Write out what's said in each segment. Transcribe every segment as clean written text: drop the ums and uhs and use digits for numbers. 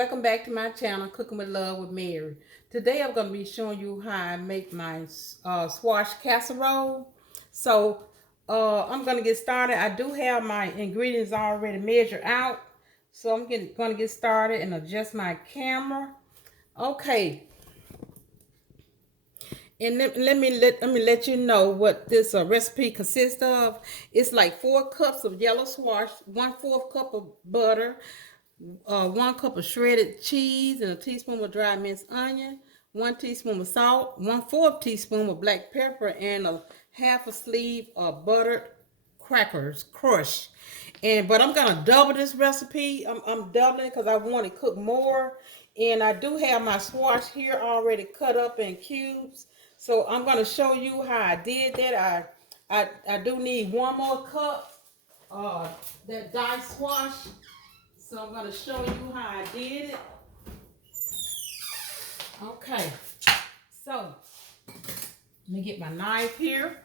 Welcome back to my channel, Cooking with Love with Mary. Today I'm going to be showing you how I make my squash casserole. So I'm going to get started. I do have my ingredients already measured out. So I'm going to get started and adjust my camera. Okay. And let me let you know what this recipe consists of. It's like 4 cups of yellow squash, 1/4 cup of butter, 1 cup of shredded cheese, and a teaspoon of dry minced onion, 1 teaspoon of salt, 1/4 teaspoon of black pepper, and a half a sleeve of buttered crackers crushed. But I'm gonna double this recipe. I'm doubling because I want to cook more. And I do have my squash here already cut up in cubes. So I'm gonna show you how I did that. I do need 1 more cup that diced squash. So I'm going to show you how I did it. Okay. So, let me get my knife here.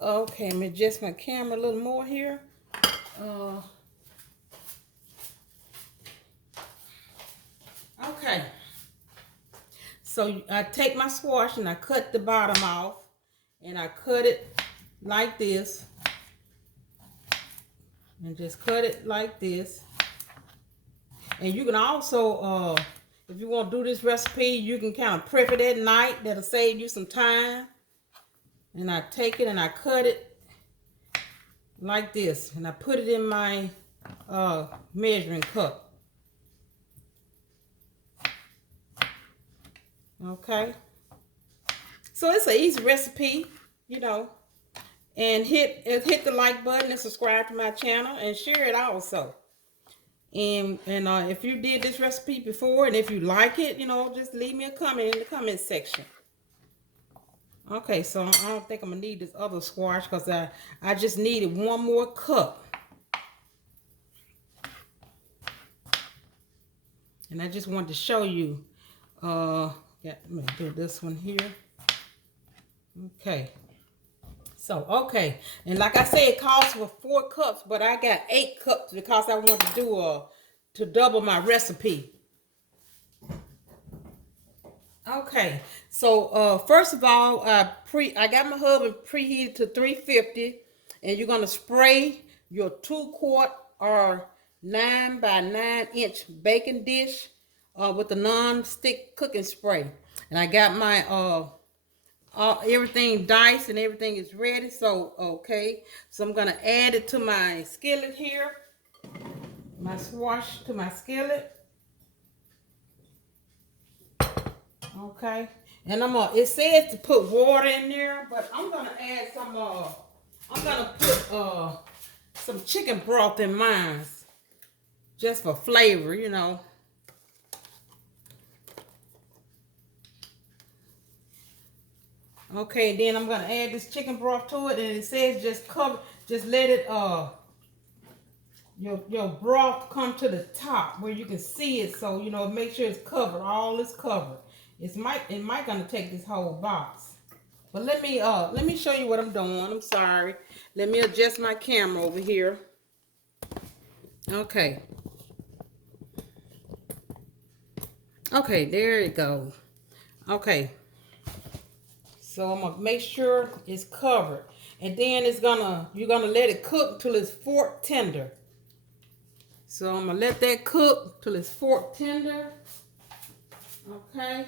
Okay, let me adjust my camera a little more here. Okay. So, I take my squash and I cut the bottom off. And I cut it like this. And just cut it like this. And you can also, if you want to do this recipe, you can kind of prep it at night. That'll save you some time. And I take it and I cut it like this. And I put it in my measuring cup. Okay. So it's an easy recipe, you know. And hit the like button and subscribe to my channel and share it also. And if you did this recipe before and if you like it, you know, just leave me a comment in the comment section. Okay, so I don't think I'm gonna need this other squash because I just needed 1 more cup. And I just wanted to show you. Yeah, let me do this one here. Okay. So, okay. And like I said, it calls for 4 cups, but I got 8 cups because I want to do to double my recipe. Okay. So, first of all, I got my oven preheated to 350, and you're going to spray your 2-quart or 9 by 9-inch baking dish with a non-stick cooking spray. And I got my everything diced and everything is ready. So okay, so I'm gonna add it to my skillet here, my squash to my skillet. Okay, and it says to put water in there, but I'm gonna add some I'm gonna put some chicken broth in mine just for flavor, you know. Okay, then I'm gonna add this chicken broth to it, and it says just let it your broth come to the top where you can see it, so you know, make sure it's covered, all is covered. It might gonna take this whole box. But let me show you what I'm doing. I'm sorry. Let me adjust my camera over here. Okay. Okay, there it goes. Okay. So I'm gonna make sure it's covered. And then you're gonna let it cook till it's fork tender. So I'm gonna let that cook till it's fork tender. Okay.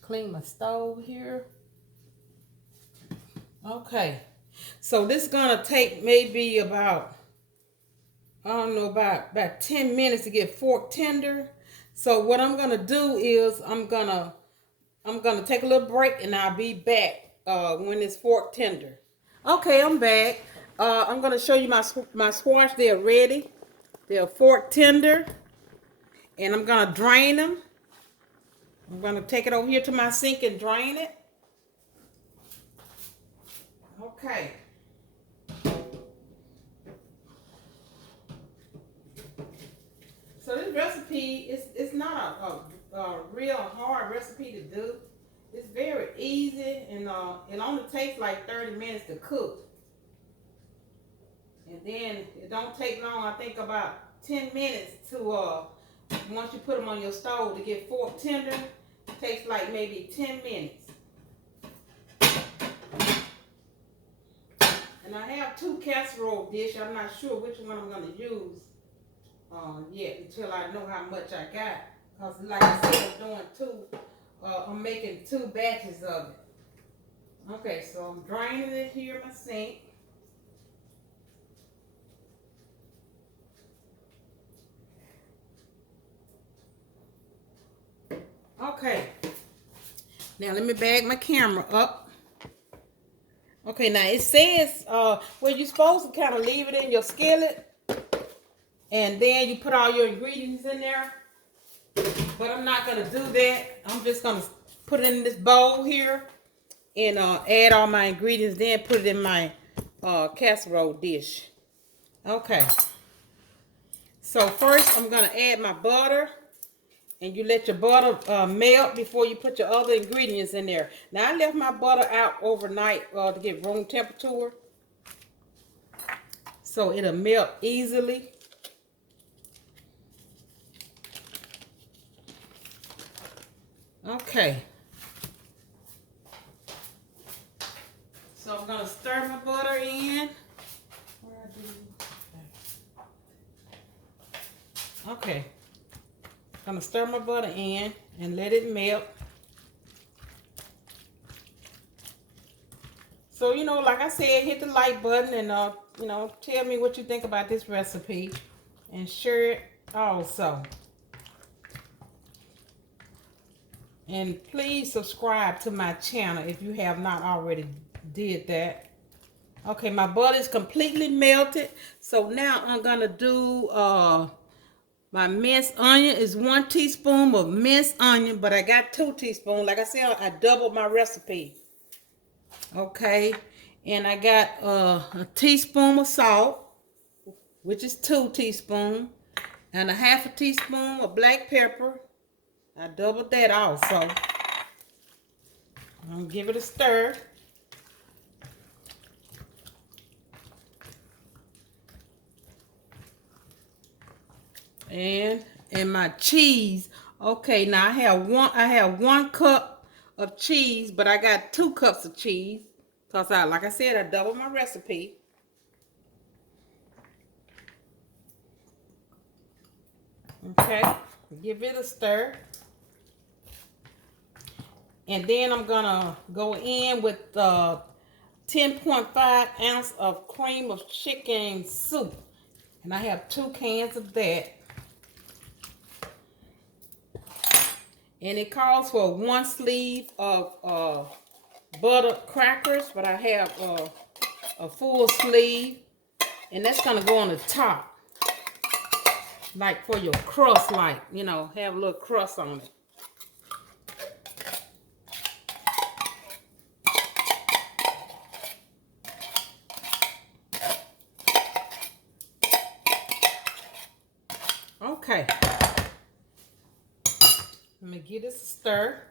Clean my stove here. Okay. So this is gonna take maybe about, I don't know, about 10 minutes to get fork tender. So what I'm gonna do is I'm gonna take a little break and I'll be back when it's fork tender. Okay, I'm back. I'm gonna show you my squash. They're ready. They're fork tender, and I'm gonna drain them. I'm gonna take it over here to my sink and drain it. Okay. So this recipe it's not a real hard recipe to do. It's very easy, and it only takes like 30 minutes to cook. And then it don't take long. I think about 10 minutes to, once you put them on your stove to get fork tender. It takes like maybe 10 minutes. And I have 2 casserole dishes. I'm not sure which one I'm going to use yet until I know how much I got. Because like I said, I'm doing 2, I'm making 2 batches of it. Okay, so I'm draining it here in my sink. Okay, now let me bag my camera up. Okay, now it says well, you're supposed to kind of leave it in your skillet and then you put all your ingredients in there, but I'm not going to do that. I'm just going to put it in this bowl here and add all my ingredients, then put it in my casserole dish. Okay, so first I'm going to add my butter. And you let your butter melt before you put your other ingredients in there. Now, I left my butter out overnight to get room temperature, so it'll melt easily. Okay. So I'm going to stir my butter in. Okay. I'm going to stir my butter in and let it melt. So, you know, like I said, hit the like button and, you know, tell me what you think about this recipe and share it also. And please subscribe to my channel if you have not already did that. Okay, my butter is completely melted. So now I'm going to do my minced onion is 1 teaspoon of minced onion, but I got 2 teaspoons. Like I said, I doubled my recipe. Okay, and I got a teaspoon of salt, which is 2 teaspoons, and a 1/2 teaspoon of black pepper. I doubled that also. I'm gonna give it a stir. And my cheese. Okay, now I have 1 cup of cheese, but I got 2 cups of cheese because like I said, I doubled my recipe. Okay, give it a stir. And then I'm gonna go in with 10.5 ounce of cream of chicken soup. And I have 2 cans of that. And it calls for 1 sleeve of butter crackers, but I have a full sleeve, and that's gonna go on the top, like for your crust, like, you know, have a little crust on it. Okay. Let me give this a stir.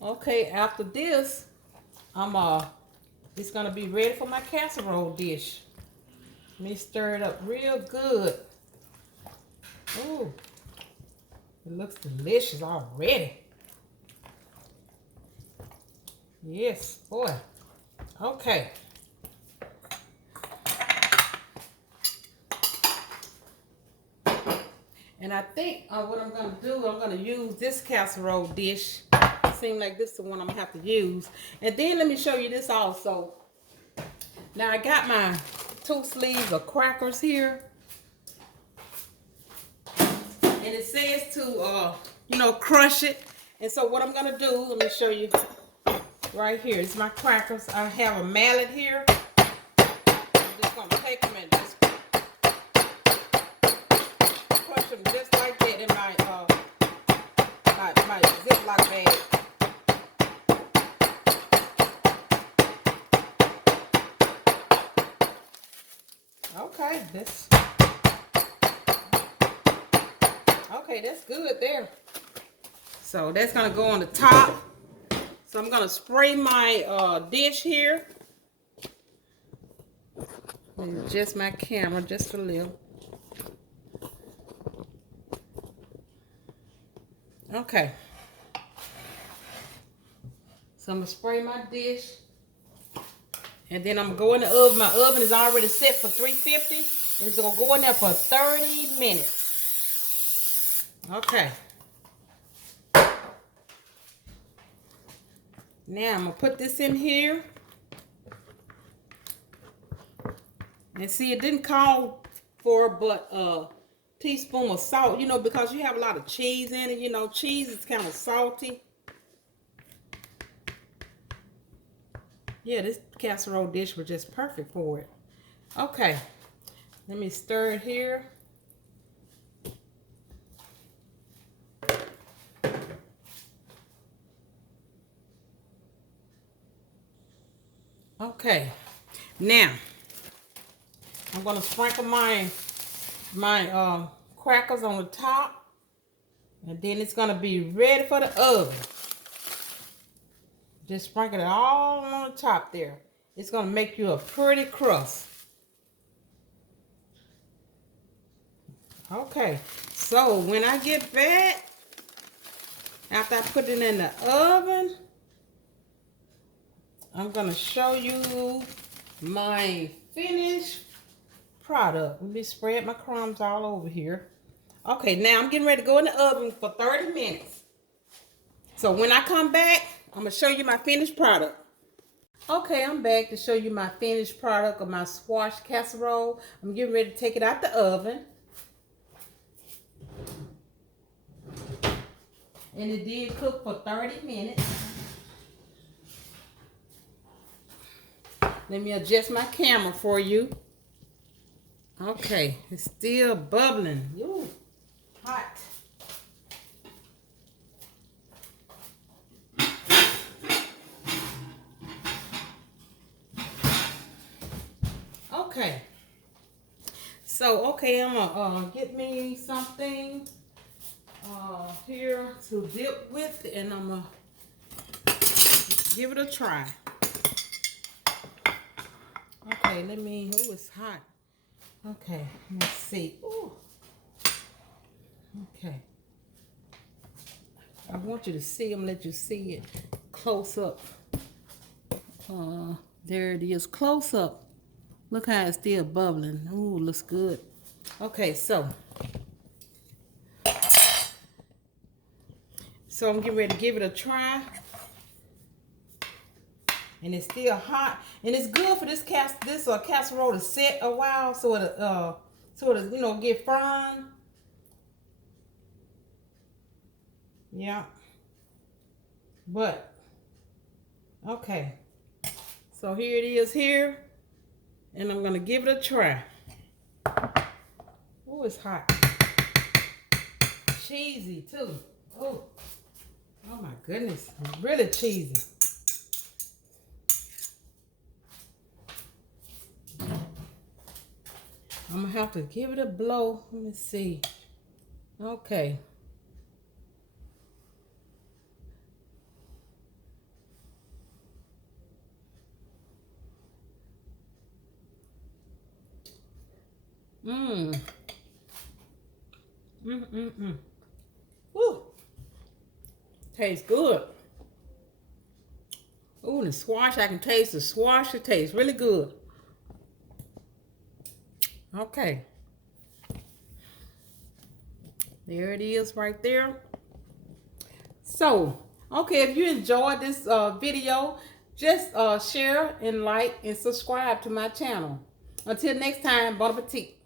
Okay, after this, it's gonna be ready for my casserole dish. Let me stir it up real good. Ooh, it looks delicious already. Yes, boy. Okay. And I think what I'm going to do, I'm going to use this casserole dish. It seems like this is the one I'm going to have to use. And then let me show you this also. Now I got my 2 sleeves of crackers here. And it says to, you know, crush it. And so what I'm going to do, let me show you right here. It's my crackers. I have a mallet here. I'm just going to take them and just crush them just like that in my my Ziploc bag. Okay, that's good there. So that's gonna go on the top. So I'm gonna spray my dish here. Adjust my camera just a little. Okay. So I'm gonna spray my dish. And then I'm gonna go in the oven. My oven is already set for 350. It's gonna go in there for 30 minutes. Okay. Now I'm gonna put this in here. And see, it didn't call for but a teaspoon of salt, you know, because you have a lot of cheese in it. You know, cheese is kind of salty. Yeah, this casserole dish was just perfect for it. Okay, let me stir it here. Okay, now I'm gonna sprinkle my crackers on the top, and then it's gonna be ready for the oven. Just sprinkle it all on the top there. It's gonna make you a pretty crust. Okay, so when I get back, after I put it in the oven, I'm gonna show you my finished product. Let me spread my crumbs all over here. Okay, now I'm getting ready to go in the oven for 30 minutes. So when I come back, I'm gonna show you my finished product. Okay, I'm back to show you my finished product of my squash casserole. I'm getting ready to take it out the oven. And it did cook for 30 minutes. Let me adjust my camera for you. Okay, it's still bubbling. Ooh, hot. Okay. So, okay, I'm gonna get me something here to dip with, and I'm gonna give it a try. Okay, let me, oh, it's hot. Okay, let's see. Ooh. Okay. I want you to see, I'm gonna let you see it close up. There it is, close up. Look how it's still bubbling. Ooh, looks good. Okay, so I'm getting ready to give it a try. And it's still hot, and it's good for this casserole to set a while, so it you know, get firm. Yeah. But okay. So here it is here, and I'm gonna give it a try. Oh, it's hot. Cheesy too. Oh my goodness, it's really cheesy. I'm gonna have to give it a blow. Let me see. Okay. Woo. Tastes good. Ooh, the squash, I can taste the squash. It tastes really good. Okay. There it is right there. So, okay, if you enjoyed this video, just share and like and subscribe to my channel. Until next time, bon appetit.